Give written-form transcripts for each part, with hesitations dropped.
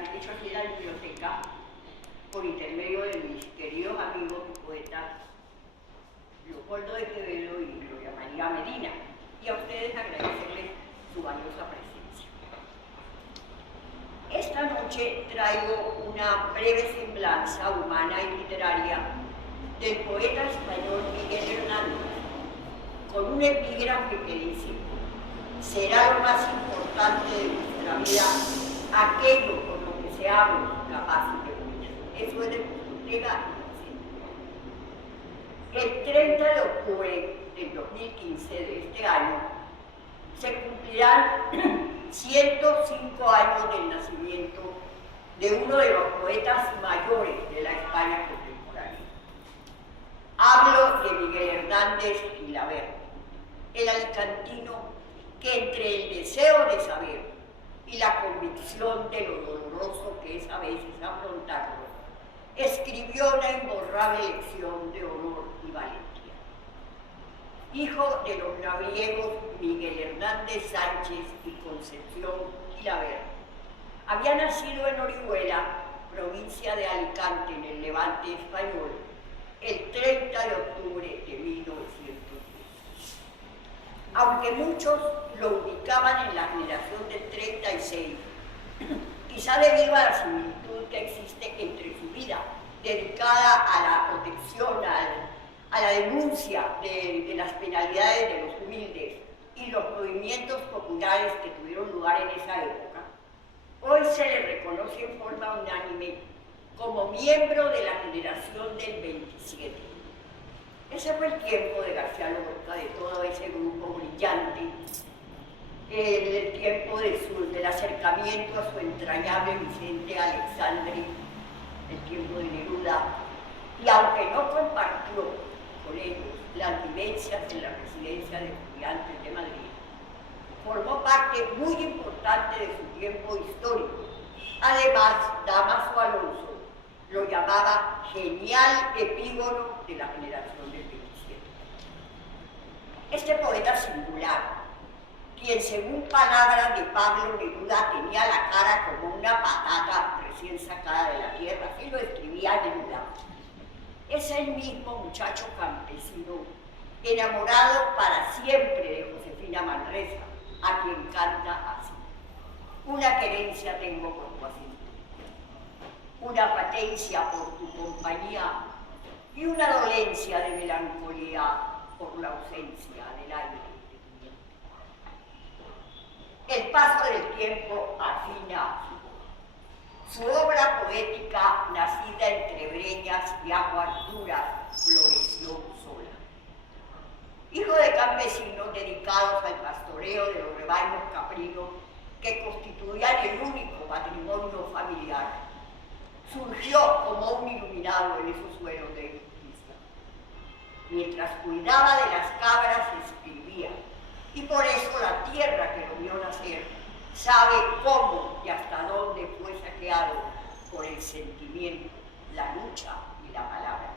habían hecho aquí en la biblioteca por intermedio de mis queridos amigos y poetas Leopoldo de Quevedo y Gloria María Medina, y a ustedes agradecerles su valiosa presencia. Esta noche traigo una breve semblanza humana y literaria del poeta español Miguel Hernández, con un epígrafe que dice: será lo más importante de nuestra vida aquello con lo que seamos capaces de vivir. Eso es de legal. El 30 de octubre del 2015 de este año se cumplirán 105 años del nacimiento de uno de los poetas mayores de la España contemporánea. Hablo de Miguel Hernández Gilabert, el alicantino que entre el deseo de saber y la convicción de lo doloroso que es a veces afrontarlo, escribió una imborrable lección de honor y valentía. Hijo de los labriegos Miguel Hernández Sánchez y Concepción Gilabert, había nacido en Orihuela, provincia de Alicante, en el Levante español, el 30 de octubre de 1910. Aunque muchos lo ubicaban en la generación del 36, quizá debido a la similitud que existe entre su vida, dedicada a la protección, a la denuncia de las penalidades de los humildes y los movimientos populares que tuvieron lugar en esa época, hoy se le reconoce en forma unánime como miembro de la generación del 27. Ese fue el tiempo de García Lorca, de todo ese grupo brillante, el tiempo del acercamiento a su entrañable Vicente Alexandre, el tiempo de Neruda, y aunque no compartió con ellos las vivencias en la residencia de estudiantes de Madrid, formó parte muy importante de su tiempo histórico. Además, Dámaso Alonso lo llamaba genial epígono de la generación del 27. Este poeta singular, quien según palabras de Pablo Neruda tenía la cara como una patata recién sacada de la tierra, así lo escribía Neruda, es el mismo muchacho campesino enamorado para siempre de Josefina Manresa, a quien canta así: una querencia tengo por tu asiento, una patencia por tu compañía y una dolencia de melancolía por la ausencia del aire. El paso del tiempo afina su obra poética, nacida entre breñas y aguas duras, floreció sola. Hijo de campesinos dedicados al pastoreo de los rebaños caprinos que constituían el único patrimonio familiar, surgió como un iluminado en esos suelos de injusticia. Mientras cuidaba de las cabras, escribía, y por eso la tierra que lo vio nacer sabe cómo y hasta dónde fue saqueado por el sentimiento, la lucha y la palabra.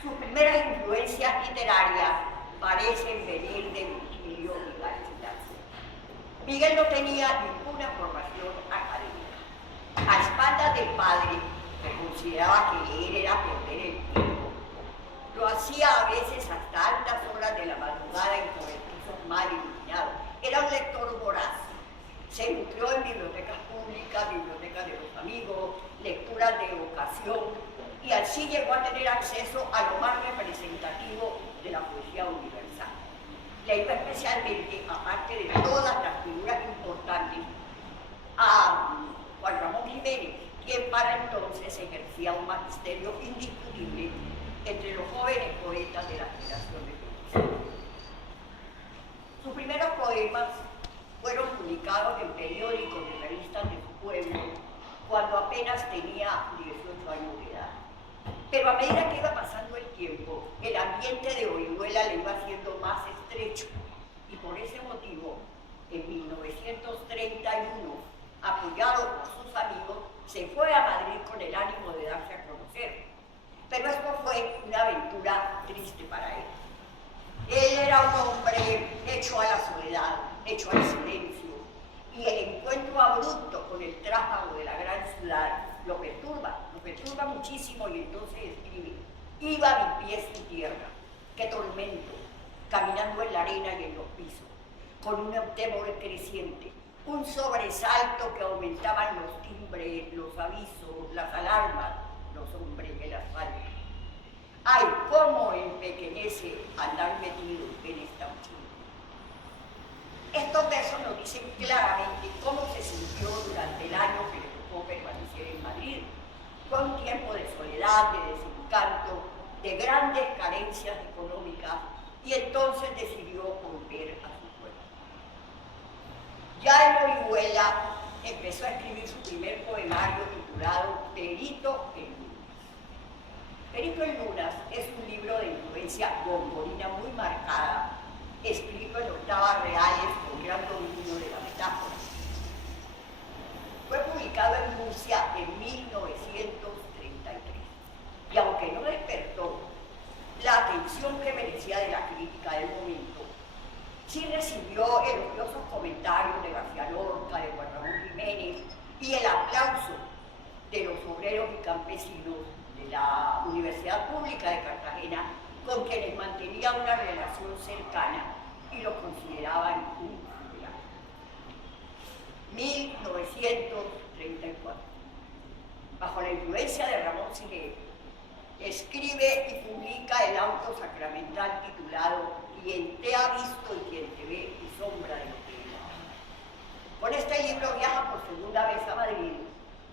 Sus primeras influencias literarias parecen venir de Virgilio y Garcilaso. Miguel no tenía ninguna formación académica. A espaldas del padre, que consideraba que leer era perder el tiempo, lo hacía a veces hasta altas horas de la madrugada en cobertizos mal iluminados. Era un lector voraz. Se nutrió en bibliotecas públicas, bibliotecas de los amigos, lecturas de vocación, y así llegó a tener acceso a lo más representativo de la poesía universal. Le iba especialmente, aparte de todas las figuras importantes, a Juan Ramón Jiménez, quien para entonces ejercía un magisterio indiscutible entre los jóvenes poetas de la generación de Cristo. Sus primeros poemas fueron publicados en periódicos y revistas de su pueblo cuando apenas tenía 18 años de edad. Pero a medida que iba pasando el tiempo, el ambiente de Orihuela le iba haciendo más estrecho, y por ese motivo, en 1931, apoyado por sus amigos, se fue a Madrid con el ánimo de darse a conocer. Pero esto fue una aventura triste para él. Él era un hombre hecho a la soledad, hecho al silencio, y el encuentro abrupto con el tráfago de la gran ciudad lo perturba muchísimo y entonces escribe: iba mi pies en tierra, qué tormento, caminando en la arena y en los pisos, con un temor creciente, un sobresalto que aumentaban los timbres, los avisos, las alarmas, los hombres en el asfalto. ¡Ay, cómo empequeñece andar metido en esta mochila! Estos versos nos dicen claramente cómo se sintió durante el año que le tocó permanecer en Madrid. Fue un tiempo de soledad, de desencanto, de grandes carencias económicas, y entonces decidió volver a su pueblo. Ya en Orihuela empezó a escribir su primer poemario titulado Perito en Lunas. Perito en Lunas es un libro de influencia gongorina muy marcada, escrito en octavas reales con gran dominio de la metáfora. Fue publicado en Murcia en 1933 y aunque no despertó la atención que merecía de la crítica del momento, sí recibió elogiosos comentarios de García Lorca, de Juan Ramón Jiménez y el aplauso de los obreros y campesinos de la Universidad Pública de Cartagena, con quienes mantenía una relación cercana y lo consideraban un familiar. 1934. Bajo la influencia de Ramón Sigué, escribe y publica el auto sacramental titulado Quien te ha visto y quien te ve y sombra de lo que era. Con este libro viaja por segunda vez a Madrid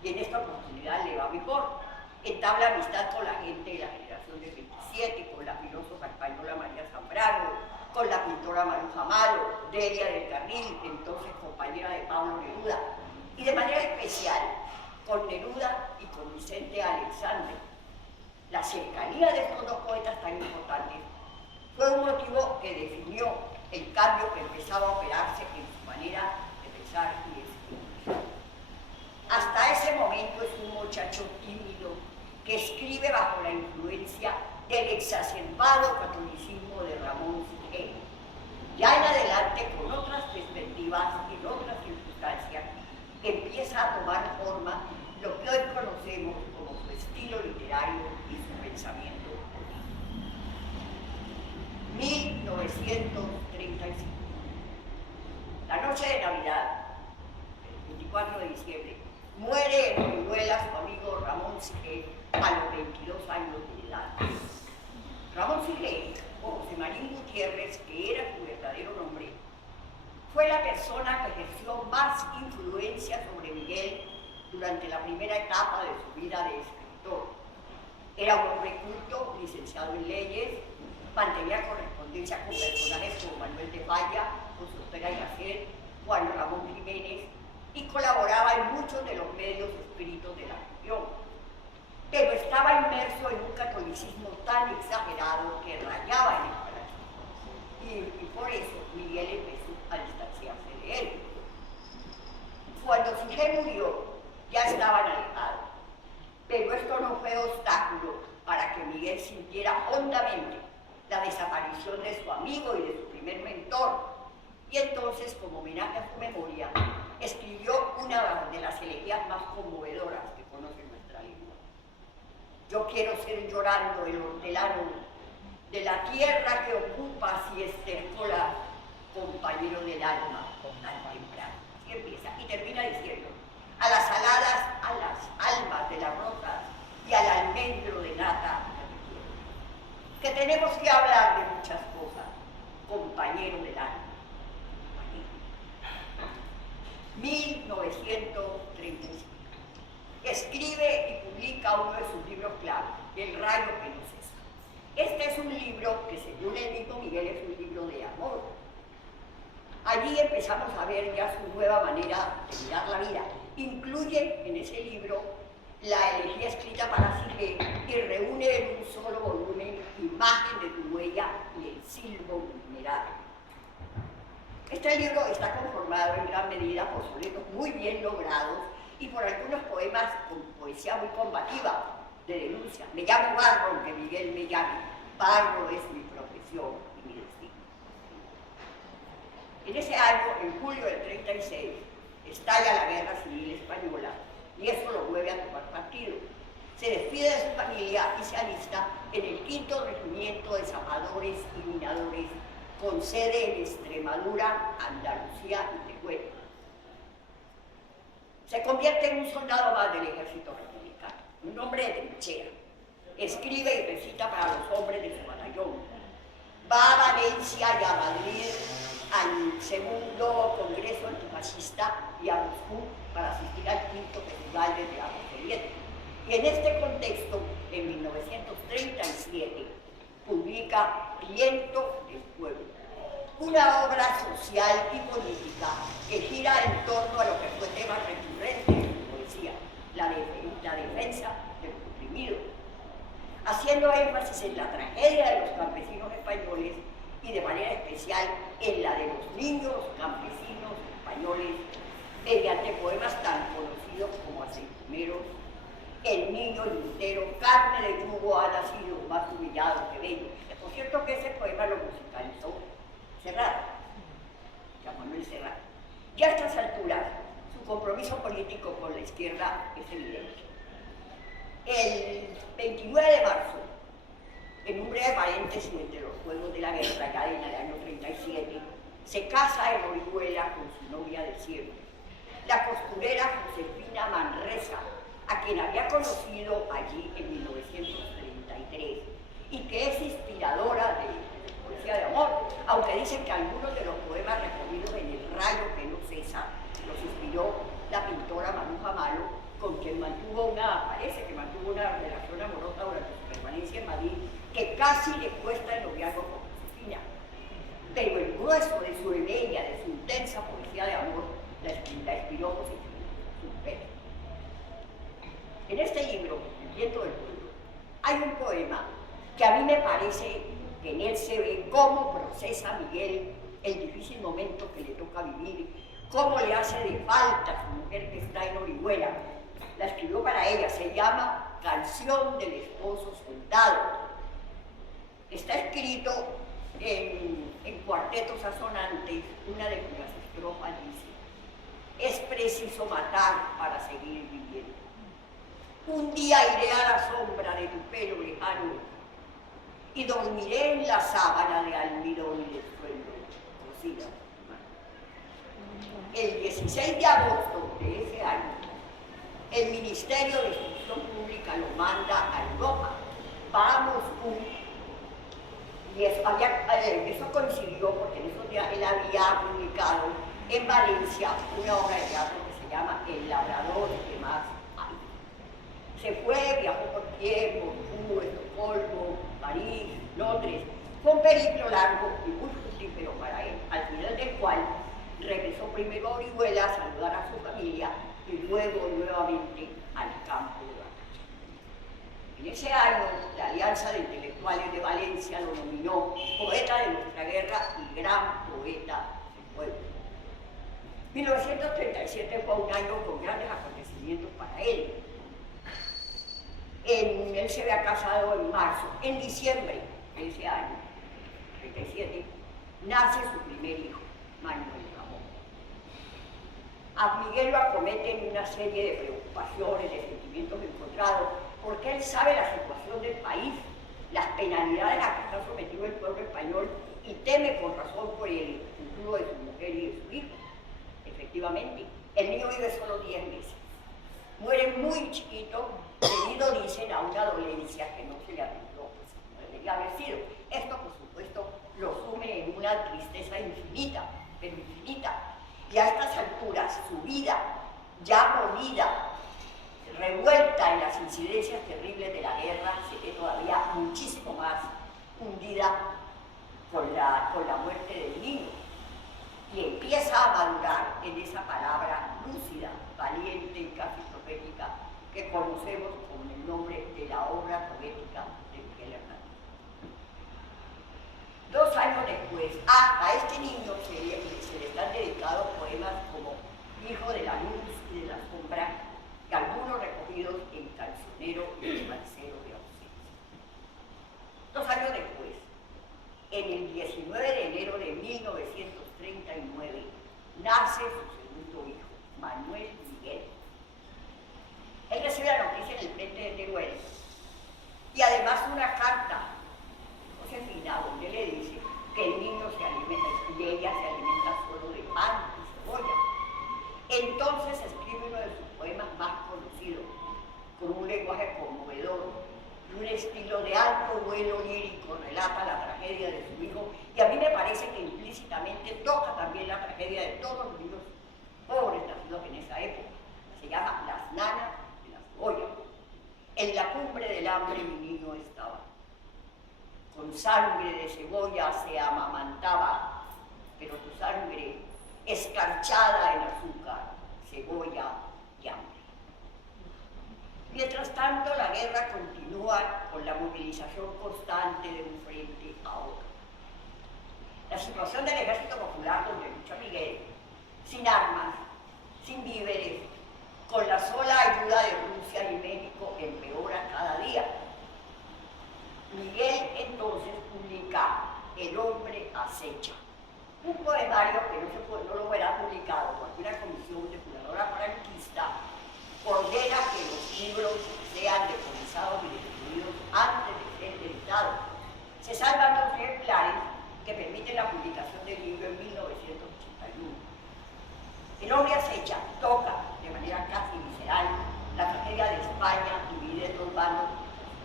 y en esta oportunidad le va mejor. Entabla amistad con la gente de la generación del 27, con la filósofa española María Zambrano, con la pintora Maruja Amaro, Delia del Carril, entonces compañera de Pablo Neruda, y de manera especial con Neruda y con Vicente Alexandre. La cercanía de estos dos poetas tan importantes fue un motivo que definió el cambio que empezaba a operarse en su manera de pensar y de escribir. Hasta ese momento es un muchacho tímido que escribe bajo la influencia del exacerbado catolicismo de Ramón Sigué. Ya en adelante, con otras perspectivas y en otras circunstancias, empieza a tomar forma lo que hoy conocemos como su estilo literario y su pensamiento político. 1935. La noche de Navidad, el 24 de diciembre, muere en Orihuela su amigo Ramón Sigué a los 22 años de edad. Ramón Sigué, o José Marín Gutiérrez, que era su verdadero nombre, fue la persona que ejerció más influencia sobre Miguel durante la primera etapa de su vida de escritor. Era un hombre culto, licenciado en leyes, mantenía correspondencia con personajes como Manuel de Falla, José Ortega y Gasset, Juan Ramón Jiménez, y colaboraba en muchos de los medios escritos de la región. Pero estaba inmerso en un catolicismo tan exagerado que rayaba en el fanatismo. Y por eso Miguel empezó a distanciarse de él. Cuando Sigué murió, ya estaban alejados. Pero esto no fue obstáculo para que Miguel sintiera hondamente la desaparición de su amigo y de su primer mentor. Y entonces, como homenaje a su memoria, escribió una de las elegías más conmovedoras que conoce nuestra lengua. Yo quiero ser llorando el hortelano de la tierra que ocupas y estercola, compañero del alma, tan temprano. Así empieza y termina diciendo: a las aladas, a las almas de las rosas y al almendro de nata, que tenemos que hablar de muchas cosas, compañero del alma. 1935. Escribe y publica uno de sus libros clave, El rayo que no cesa. Este es un libro que, según el mismo Miguel, es un libro de amor. Allí empezamos a ver ya su nueva manera de mirar la vida. Incluye en ese libro la elegía escrita para Sigué y reúne en un solo volumen Imagen de tu huella y El silbo vulnerable. Este libro está conformado en gran medida por sonetos muy bien logrados y por algunos poemas con poesía muy combativa, de denuncia. Me llamo Barro, aunque Miguel me llame. Barro es mi profesión y mi destino. En ese año, en julio del 36, Estalla la guerra civil española y eso lo mueve a tomar partido. Se despide de su familia y se alista en el 5º Regimiento de Zapadores y Minadores, con sede en Extremadura, Andalucía y Teruel. Se convierte en un soldado más del ejército republicano, un hombre de trinchera. Escribe y recita para los hombres de su batallón. Va a Valencia y a Madrid al segundo Congreso Antifascista y a Moscú para asistir al 5º Festival de Teatro Soviético. Y en este contexto, en 1937, publica Viento del Pueblo, una obra social y política que gira en torno a lo que fue tema recurrente de su poesía, la defensa del oprimido, haciendo énfasis en la tragedia de los campesinos españoles y de manera especial en la de los niños campesinos españoles, mediante poemas tan conocidos como Aceituneros, El niño lutero, Carne de yugo ha nacido más humillado que bello. Por cierto que ese poema lo musicalizó Serrat, Manuel Serrat. Ya a estas alturas, su compromiso político con la izquierda es evidente. El 29 de marzo, en un breve paréntesis entre los juegos de la guerra, ya en el año 37, se casa en Orihuela con su novia de siempre, la costurera Josefina Manresa, a quien había conocido allí en 1933 y que es inspiradora de poesía de amor, aunque dicen que algunos de los poemas recogidos en El rayo que no cesa los inspiró la pintora Maruja Malo, con quien parece que mantuvo una relación amorosa durante su permanencia en Madrid, que casi le cuesta el noviazgo con Josefina. Pero el grueso de su bella, de su intensa poesía de amor, la inspiró Josefina, su mujer. En este libro, El viento del pueblo, hay un poema que a mí me parece que en él se ve cómo procesa Miguel el difícil momento que le toca vivir, cómo le hace de falta a su mujer que está en Orihuela. La escribió para ella, se llama Canción del esposo soldado. Está escrito en cuartetos asonantes, una de cuyas estrofas dice: es preciso matar para seguir viviendo. Un día iré a la sombra de tu pelo lejano y dormiré en la sábana de almidón y de suelo cocida. El 16 de agosto de ese año, el Ministerio de Instrucción Pública lo manda a Europa, va a Moscú, y eso coincidió porque en esos días él había publicado en Valencia una obra de teatro que se llama El labrador que más hay. Se fue, viajó por Kiev, Moscú, Estocolmo, París, Londres. Fue un periplo largo y muy fructífero para él, al final del cual regresó primero a Orihuela a saludar a su familia y luego nuevamente al campo de batalla. En ese año, la Alianza de Intelectuales de Valencia lo nominó poeta de nuestra guerra y gran poeta del pueblo. 1937 fue un año con grandes acontecimientos para él. Él se había casado en marzo. En diciembre de ese año, 37, nace su primer hijo, Manuel Ramón. A Miguel lo acometen una serie de preocupaciones, de sentimientos encontrados, porque él sabe la situación del país, las penalidades a las que está sometido el pueblo español y teme con razón por el futuro de su mujer y de su hijo. Efectivamente, el niño vive solo 10 meses. Muere muy chiquito, debido, dicen, a una dolencia que no se le atendió, pues no debería haber sido. Esto, por supuesto, lo sume en una tristeza infinita, pero infinita. Y a estas alturas, su vida, ya molida, revuelta en las incidencias terribles de la guerra, se ve todavía muchísimo más hundida con la muerte del niño. Y empieza a madurar en esa palabra lúcida, valiente y casi profética que conocemos con el nombre de la obra poética de Miguel Hernández. 2 años después, a este niño se le están dedicados poemas como Hijo de la luz y de la sombra, y algunos recogidos en Cancionero y Romancero de ausencia. 2 años después, en el 19 de enero de 1939, nace su segundo hijo, Manuel Miguel. Él recibe la noticia en el frente de Teruel y además una carta Josefina donde le dice que el niño se alimenta y ella se alimenta solo de pan y cebolla. Entonces escribe uno de sus poemas más conocidos, con un lenguaje conmovedor y un estilo de alto vuelo lírico, relata la tragedia de su hijo y a mí me parece que implícitamente toca también la tragedia de todos los niños pobres nacidos en esa época. Se llama Las nanas de la cebolla. En la cumbre del hambre mi niño estaba. Con sangre de cebolla se amamantaba, pero tu sangre, escarchada en azúcar, cebolla y hambre. Mientras tanto, la guerra continúa con la movilización constante de un frente a otro. La situación del Ejército Popular donde lucha Miguel, sin armas, sin víveres, con la sola ayuda de Rusia y México, empeora cada día. Miguel entonces publica El hombre acecha, un poemario que no lo verá publicado porque una comisión depuradora franquista ordena que los libros sean decomisados y destruidos antes de ser editados. Se salvan dos ejemplares que permiten la publicación del libro en 1981. El hombre acecha toca de manera casi visceral la tragedia de España dividida en dos bandos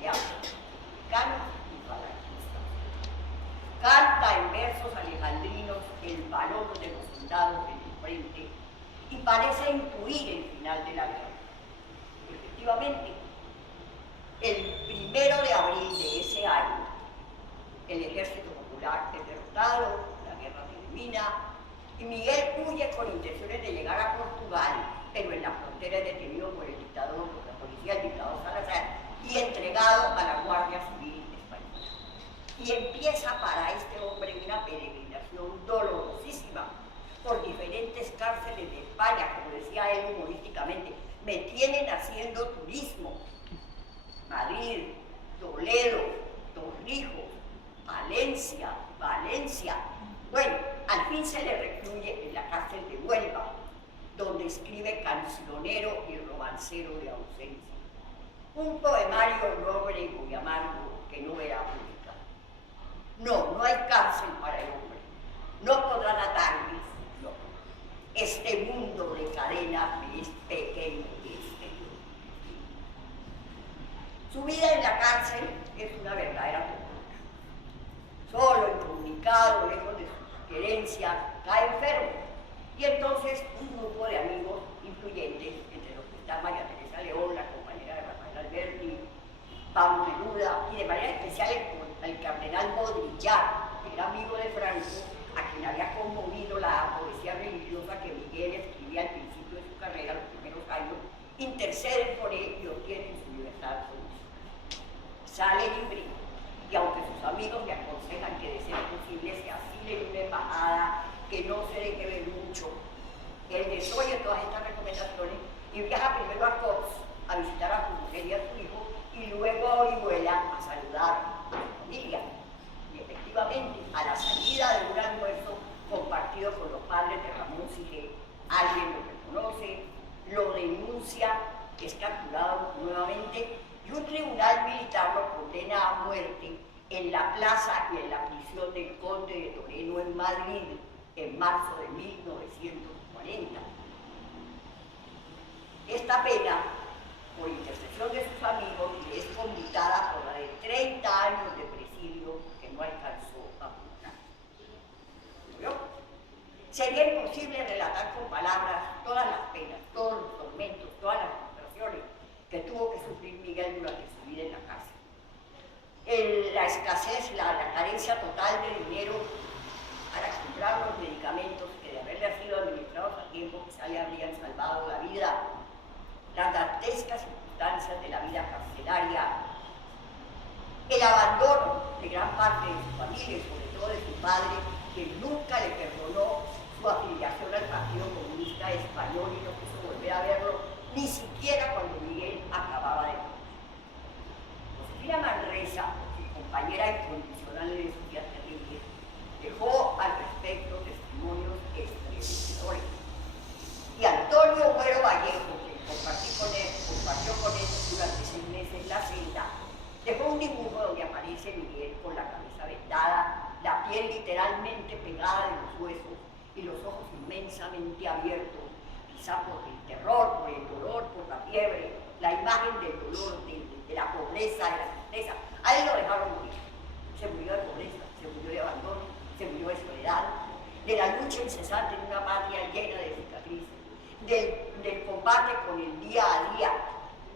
republicanos y falangistas. Canta en versos alejandrinos el valor de los soldados en el frente y parece intuir el final de la guerra. Efectivamente, el 1 de abril de ese año, el Ejército Popular es derrotado, la guerra termina, y Miguel huye con intenciones de llegar a Portugal, pero en la frontera es detenido por el dictador, por la policía, el dictador Salazar, y entregado a la Guardia Civil española. Y empieza para este hombre una peregrinación dolorosísima por diferentes cárceles de España, como decía él humorísticamente, me tienen haciendo turismo. Madrid, Toledo, Torrijos, Valencia. Bueno, al fin se le recluye en la cárcel de Huelva, donde escribe Cancionero y Romancero de ausencia. Un poemario noble y amargo que no verá publicado. No hay cárcel para el hombre. No podrán atarles, no. Este mundo de cadenas me es pequeño y exterior. Su vida en la cárcel es una verdadera tortura. Solo, incomunicado, lejos de sus querencias, cae enfermo. Y entonces un grupo de amigos influyentes, entre los que está María Teresa León, la compañera de Rafael Alberti, Pablo Neruda, y de manera especial el cardenal Baudrillard, que era amigo de Franco, a quien había conmovido la poesía religiosa que Miguel escribía al principio de su carrera, los primeros años, interceden por él y obtienen su libertad absoluta. Sale libre, y aunque sus amigos le aconsejan que de ser posible se asile en una embajada, que no se deje ver mucho, él desoye todas estas recomendaciones y viaja primero a Cox a visitar a su mujer y a su hijo, y luego a Orihuela a saludar a su familia. Y efectivamente, a la salida de un almuerzo compartido con los padres de Ramón Sige, alguien lo reconoce, lo denuncia, es capturado nuevamente y un tribunal militar lo condena a muerte en la plaza y en la prisión del Conde de Toreno en Madrid en marzo de 1940. Esta pena, por intercesión de sus amigos, le es conmutada por la de 30 años de presidio que no alcanzó a cumplir. ¿Vio? Sería imposible relatar con palabras todas las penas, todos los tormentos, todas las frustraciones que tuvo que sufrir Miguel durante su vida en la cárcel. La escasez, la carencia total de dinero para comprar los medicamentos que de haberle sido administrados a tiempo quizá le habrían salvado la vida, las dantescas circunstancias de la vida carcelaria, el abandono de gran parte de su familia, sobre todo de su padre, que nunca le perdonó su afiliación al Partido Comunista Español y no quiso volver a verlo, ni siquiera cuando Miguel acababa de morir. Josefina Manresa, su compañera incondicional de sus días terribles, dejó al respecto testimonios pegada de los huesos y los ojos inmensamente abiertos, quizá por el terror, por el dolor, por la fiebre, la imagen del dolor, de la pobreza, de la tristeza. A él lo dejaron morir. Se murió de pobreza, se murió de abandono, se murió de soledad, de la lucha incesante en una patria llena de cicatrices, del combate con el día a día,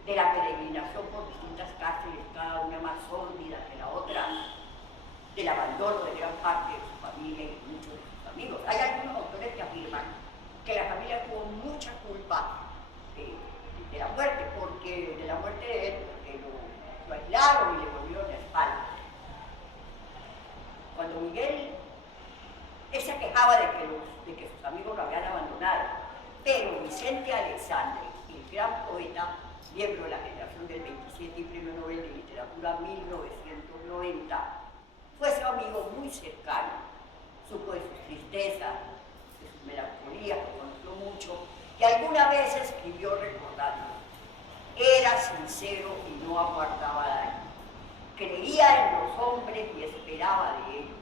de la peregrinación por distintas cárceles, cada una más sórdida que la otra, del abandono de gran parte de su familia y muchos de sus amigos. Hay algunos autores que afirman que la familia tuvo mucha culpa de la muerte, de la muerte de él, porque lo aislaron y le volvieron la espalda. Cuando Miguel, él se quejaba de que sus amigos lo habían abandonado, pero Vicente Aleixandre, el gran poeta, miembro de la generación del 27 y Premio Nobel de Literatura 1990, fue su amigo muy cercano, supo de sus tristezas, de sus melancolías, lo conoció mucho, y alguna vez escribió recordando: era sincero y no aguardaba daño, creía en los hombres y esperaba de ellos,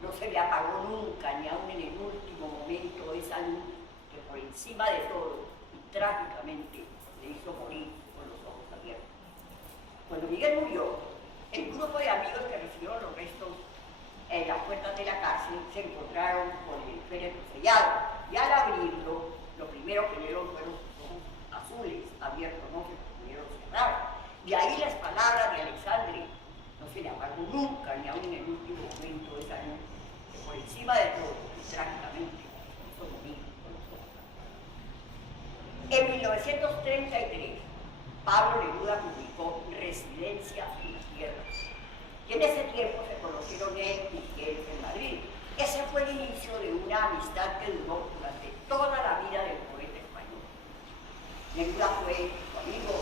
no se le apagó nunca, ni aun en el último momento, esa luz que por encima de todo y trágicamente le hizo morir con los ojos abiertos. Cuando Miguel murió, el grupo de amigos que recibieron los restos en las puertas de la cárcel se encontraron con el féretro sellado, y al abrirlo, lo primero que vieron fueron sus ojos azules, abiertos, no se pudieron cerrar. De ahí las palabras de Aleixandre: no se le apagó nunca, ni aun en el último momento, esa luz que por encima de todo, y trágicamente, hizo morir con los ojos abiertos. En 1933, Pablo Neruda publicó Residencia en la Tierra, y en ese tiempo se conocieron él y Miguel en Madrid. Ese fue el inicio de una amistad que duró durante toda la vida del poeta español. Neruda fue su amigo,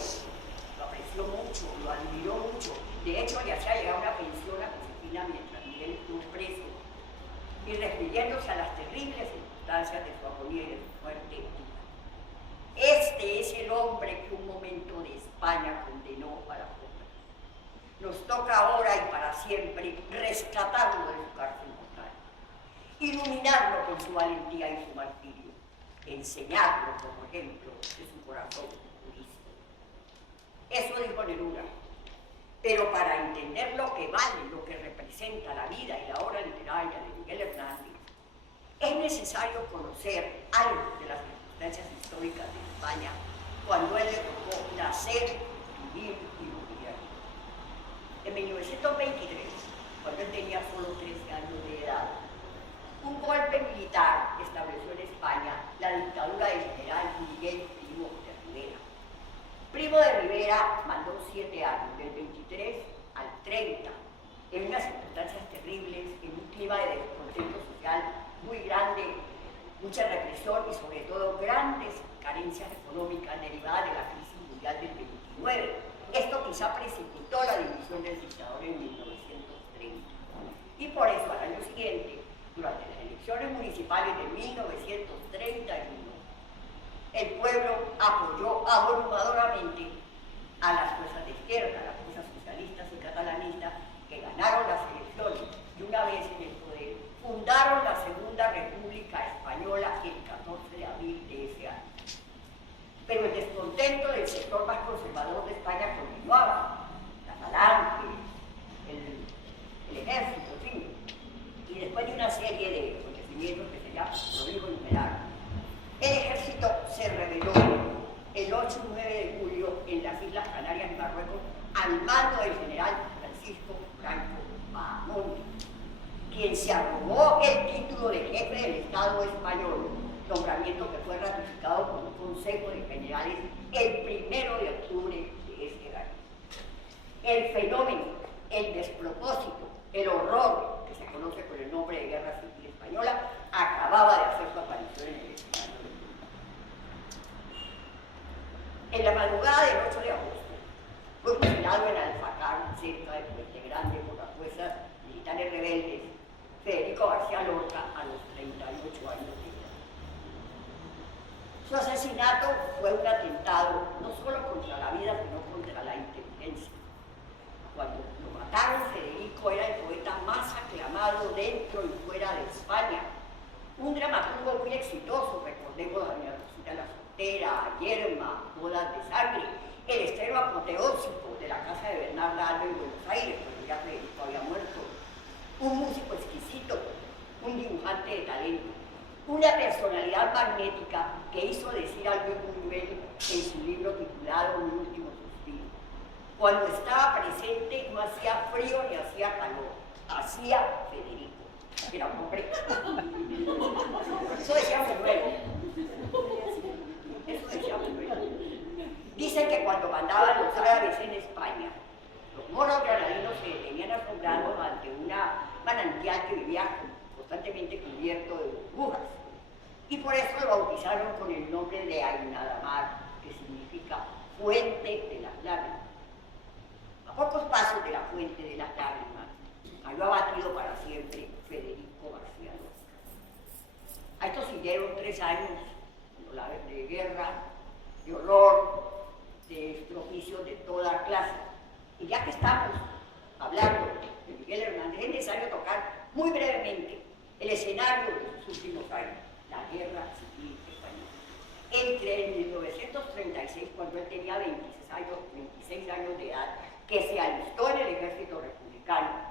lo apreció mucho, lo admiró mucho. De hecho, le hacía llegar una pensión a Josefina mientras Miguel estuvo preso, y refiriéndose a las terribles circunstancias de su agonía y de su muerte, este es el hombre que un momento de España condenó a la pobreza. Nos toca ahora y para siempre rescatarlo de su cárcel mortal, iluminarlo con su valentía y su martirio, enseñarlo como ejemplo de su corazón purísimo. Eso dijo Neruda. Pero para entender lo que vale, lo que representa la vida y la obra literaria de Miguel Hernández, es necesario conocer algo de las circunstancias históricas de España cuando él le tocó nacer, vivir y morir. En 1923, cuando él tenía solo 13 años de edad, un golpe militar estableció en España la dictadura del general Miguel Primo de Rivera. Primo de Rivera mandó 7 años, del 23 al 30, en unas circunstancias terribles, en un clima de descontento social muy grande, mucha represión y sobre todo grandes carencias económicas derivadas de la crisis mundial del 29. Esto quizá precipitó la división del dictador en 1930. Y por eso al año siguiente, durante las elecciones municipales de 1931, el pueblo apoyó abrumadoramente a las fuerzas de izquierda, a las fuerzas socialistas y catalanistas, que ganaron las elecciones y una vez en el poder fundaron la Segunda República Española el 14 de abril de ese año. Pero el descontento del sector más conservador de España continuaba, la falange, el ejército, en fin. Y después de una serie de acontecimientos que se llaman, lo digo enumerar, el ejército se rebeló el 8 y 9 de julio en las Islas Canarias y Marruecos al mando del general Francisco Franco Bahamonde, quien se arrogó el título de jefe del Estado español, nombramiento que fue ratificado por un Consejo de Generales el 1 de octubre de este año. El fenómeno, el despropósito, el horror que se conoce con el nombre de Guerra Civil Española acababa de hacer su aparición en el escenario. En la madrugada del 8 de agosto fue fusilado en Alfacar, cerca de Puente Grande, por las fuerzas militares rebeldes, Federico García Lorca, a los 38 años de edad. Su asesinato fue un atentado no solo contra la vida, sino contra la inteligencia. Cuando lo mataron, Federico Federico era el poeta más aclamado dentro y fuera de España. Un dramaturgo muy exitoso, recordemos a Doña Rosita la Soltera, a Yerma, Bodas de Sangre, el estreno apoteósico de la casa de Bernarda Alba en Buenos Aires, cuando ya Federico había muerto. Un músico exquisito, un dibujante de talento, una personalidad magnética que hizo decir a Luis Buñuel en su libro titulado Mi último suspiro: cuando estaba presente no hacía frío ni hacía calor, hacía Federico. Era un hombre. Eso decía Buñuel. Eso decía Buñuel. Dicen que cuando mandaban los árabes en España, los moros granadinos se detenían asombrados ante una manantial que vivía constantemente cubierto de burbujas. Y por eso lo bautizaron con el nombre de Ainadamar, que significa fuente de las lágrimas. A pocos pasos de la fuente de las lágrimas, cayó abatido para siempre Federico García Lorca. A esto siguieron 3 años de guerra, de horror, de extroficios de toda clase. Y ya que estamos hablando de Miguel Hernández, es necesario tocar muy brevemente el escenario de sus últimos años, la Guerra Civil Española. Entre 1936, cuando él tenía 26 años de edad, que se alistó en el ejército republicano,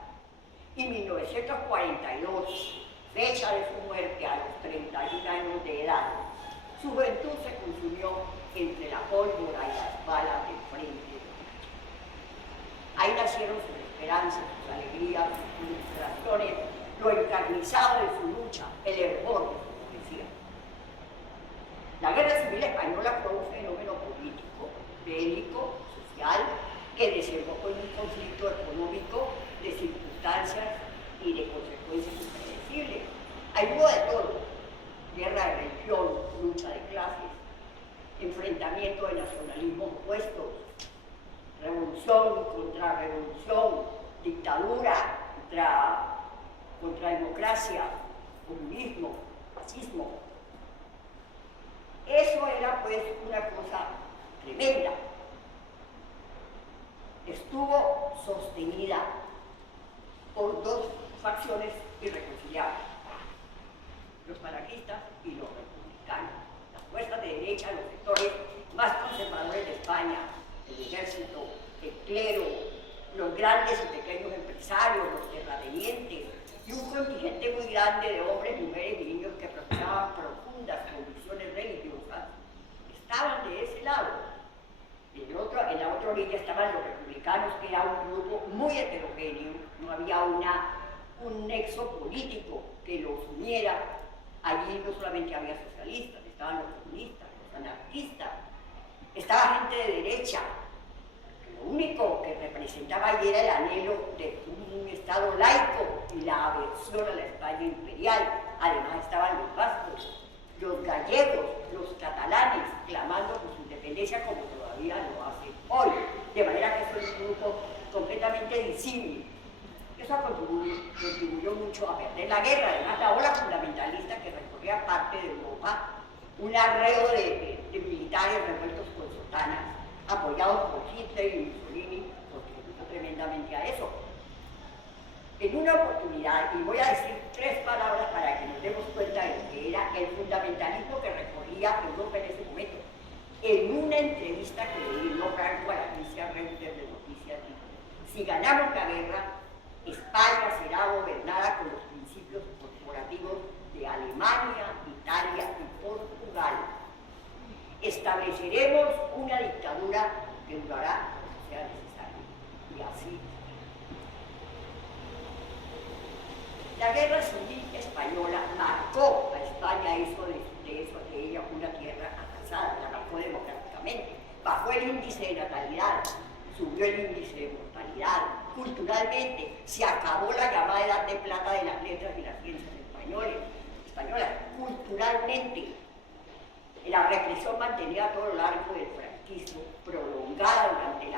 y 1942, fecha de su muerte a los 31 años de edad, su juventud se consumió entre la pólvora y las balas del frente. Ahí nacieron sus esperanzas, sus alegrías, sus frustraciones, lo encarnizado de su lucha, el hervor de su poesía. La Guerra Civil Española fue un fenómeno político, bélico, social, que desembocó en un conflicto económico de circunstancias y de consecuencias impredecibles. Ahí hubo de todo: guerra de religión, lucha de clases, enfrentamiento de nacionalismos opuestos, revolución contra revolución, dictadura contra democracia, comunismo, fascismo. Eso era pues una cosa tremenda. Estuvo sostenida por 2 facciones irreconciliables: los falangistas y los republicanos. Las fuerzas de derecha, los sectores más conservadores de España, el ejército, el clero, los grandes y pequeños empresarios, los terratenientes, y un contingente muy grande de hombres, mujeres y niños que profesaban profundas convicciones religiosas, estaban de ese lado. En la otra orilla estaban los republicanos, que era un grupo muy heterogéneo, no había un nexo político que los uniera. Allí no solamente había socialistas, estaban los comunistas, los anarquistas, estaba gente de derecha. Lo único que representaba allí era el anhelo de un Estado laico y la aversión a la España imperial. Además estaban los vascos, los gallegos, los catalanes, clamando por su independencia como todavía lo hacen hoy. De manera que eso es un grupo completamente disímil. Eso contribuyó mucho a perder la guerra. Además, la ola fundamentalista que recorría parte de Europa, un arreo de militares revueltos con sotanas, apoyados por Hitler y Mussolini, contribuyó tremendamente a eso. En una oportunidad, y voy a decir 3 palabras para que nos demos cuenta de lo que era el fundamentalismo que recorría Europa en ese momento. En una entrevista que le dio Franco a la agencia Reuters de Noticias, dijo: si ganamos la guerra, España será gobernada con los principios corporativos de Alemania, Italia y Portugal. Estableceremos una dictadura que durará lo que sea necesario. Y así. La Guerra Civil Española marcó a España, hizo de ella una tierra arrasada, la marcó democráticamente. Bajó el índice de natalidad, subió el índice de mortalidad. Culturalmente se acabó la llamada edad de plata de las letras y las ciencias españolas. Culturalmente, la represión mantenida a todo lo largo del franquismo, prolongada durante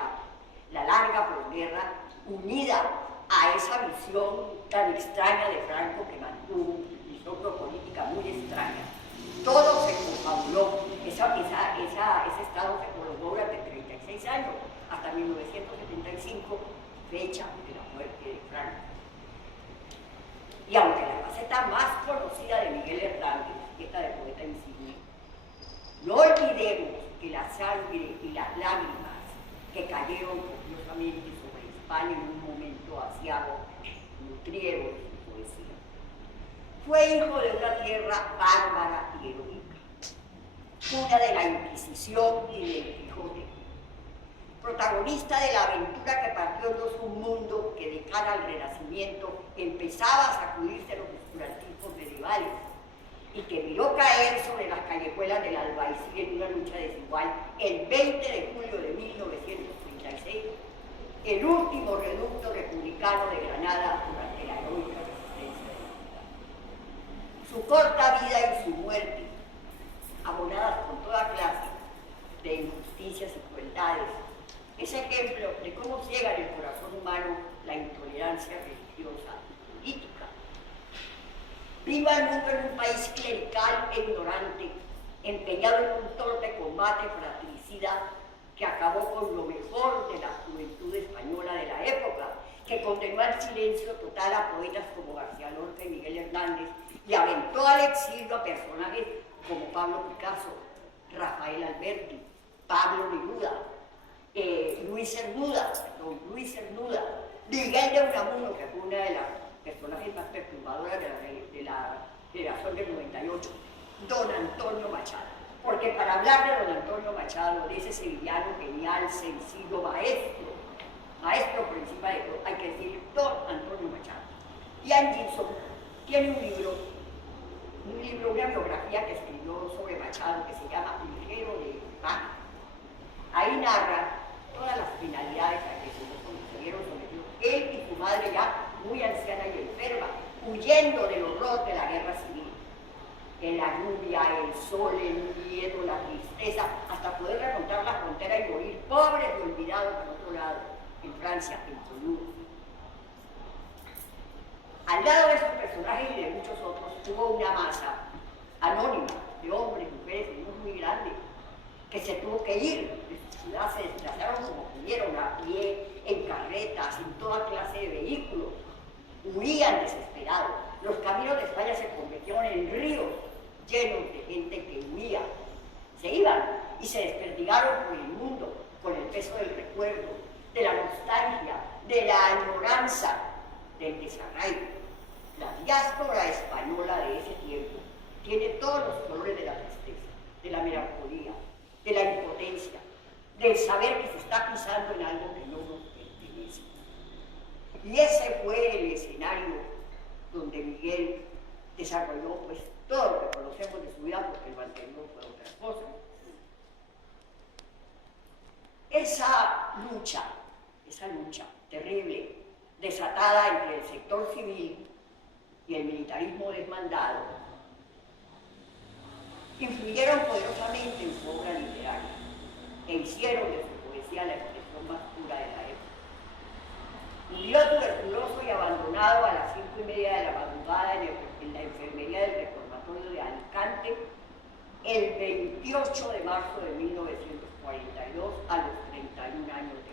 la larga posguerra, unida a esa visión tan extraña de Franco, que mantuvo una visión política muy extraña. Todo se confabuló. Ese estado se prolongó durante 36 años, hasta 1975, fecha de la muerte de Franco. poeta insigne. No olvidemos que la sangre y las lágrimas que cayeron copiosamente sobre España en un momento aciago nutrieron su poesía. Fue hijo de una tierra bárbara y heroica, cuna de la Inquisición y del Quijote, protagonista de la aventura que partió en dos un mundo que de cara al Renacimiento empezaba a sacudirse los oscurantismos medievales y que miró caer sobre las callejuelas del Albaicín en una lucha desigual el 20 de julio de 1936, el último reducto republicano de Granada durante la heroica resistencia de la ciudad. Su corta vida y su muerte, abonadas con toda clase de injusticias y crueldades, es ejemplo de cómo ciega en el corazón humano la intolerancia religiosa y política. Viva el mundo en un país clerical e ignorante, empeñado en un torpe combate fratricida que acabó con lo mejor de la juventud española de la época, que condenó al silencio total a poetas como García Lorca y Miguel Hernández y aventó al exilio a personajes como Pablo Picasso, Rafael Alberti, Pablo Neruda, Luis Cernuda, Miguel de Unamuno, que fue una de las personajes más perturbadoras de la generación del 98, don Antonio Machado. Porque para hablar de don Antonio Machado, de ese sevillano genial, sencillo, maestro por encima de todo, hay que decir don Antonio Machado. Ian Gibson tiene un libro, una biografía que escribió sobre Machado que se llama Ligero de Pan. Ahí narra todas las finalidades a que se vieron sometidos él y su madre ya muy anciana y enferma, huyendo del horror de la guerra civil. En la lluvia, el sol, el miedo, la tristeza, hasta poder remontar la frontera y morir pobres y olvidados al otro lado, en Francia, en Toulouse. Al lado de esos personajes y de muchos otros, hubo una masa anónima de hombres, mujeres y niños muy grandes, que se tuvo que ir de su ciudad, se desplazaron como pudieron, a pie, en carretas, en toda clase de vehículos, huían desesperados. Los caminos de España se convirtieron en ríos llenos de gente que huía. Se iban y se desperdigaron por el mundo con el peso del recuerdo, de la nostalgia, de la añoranza, del desarraigo. La diáspora española de ese tiempo tiene todos los colores de la tristeza, de la melancolía, de la impotencia, del saber que se está pisando en algo que no nos pertenece. Y ese fue el escenario donde Miguel desarrolló pues todo lo que conocemos de su vida, porque lo anterior fue otra cosa. Esa lucha terrible, desatada entre el sector civil y el militarismo desmandado, influyeron poderosamente en su obra literaria e hicieron de su poesía la expresión más pura de la época. Murió tuberculoso y abandonado a las 5:30 de la madrugada en la enfermería del reformatorio de Alicante el 28 de marzo de 1942 a los 31 años de edad.